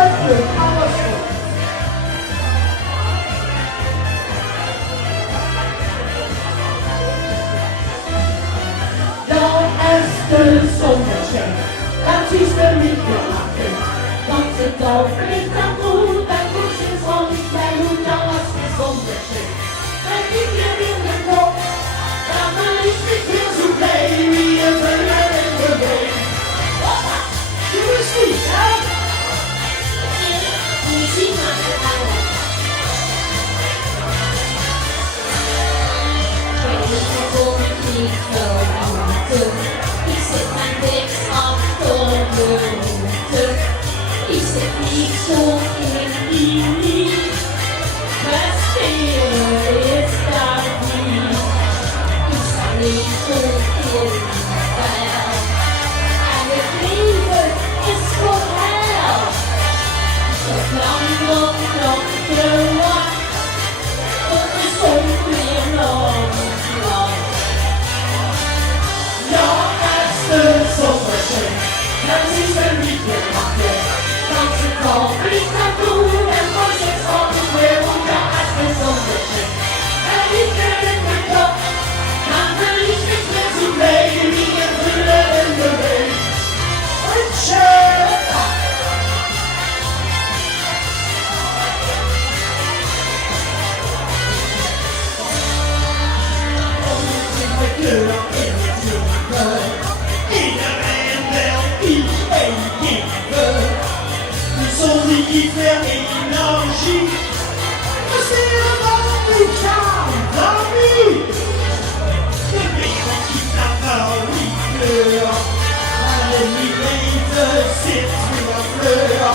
powerful, powerful. Jag älskar sångertjej, artister mycket vacker. Dansen av flickan moden, vuxen sång, melodianas med sångertjej. Men ingen vinner då, Animalistic feels who play me and further in the way. You were sweet, huh? You see my power. When you go with me, so good. He said my lips are cold. He said he's so in me. But still it's got me. He's only so in well. And the fever is for hell. So long, through one. But it's so clear, long. Jag älskar sångertjej, artister mycket vacker. Dansen av flickan moden, vuxen sång, melodianas med sångertjej. Men ingen vinner då, Animalistic feels who play me and further in the way. Richard! Hyper énergie, c'est le monde du charme, l'ami. Le vivant qui n'a pas oui pleure, la nuit sits with a fleur.